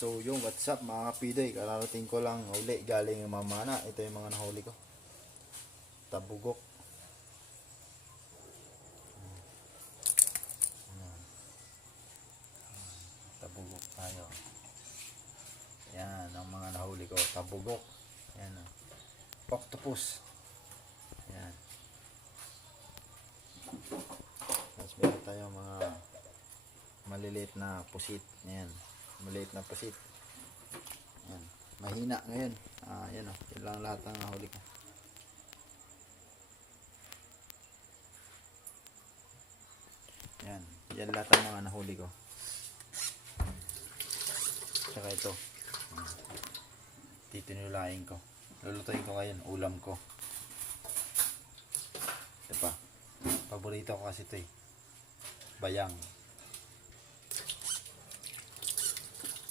So yung what's up mga kapidoy, kararating ko lang uli galing yung mamana. Ito yung mga nahuli ko. Tabugok. Tabugok tayo. Yan ang mga nahuli ko. Tabugok. Yan. Octopus. Yan. Tapos meron tayo mga maliliit na pusit. Yan. Maliit na pusit. Yan. Mahina ngayon. Yan o. Yan lang lahat ang nahuli ko. Yan. Yan lahat ang mga nahuli ko. Tsaka ito. Titinulain ko. Lulutuin ko ngayon. Ulam ko. Ito pa. Paborito ko kasi ito eh. Bayang.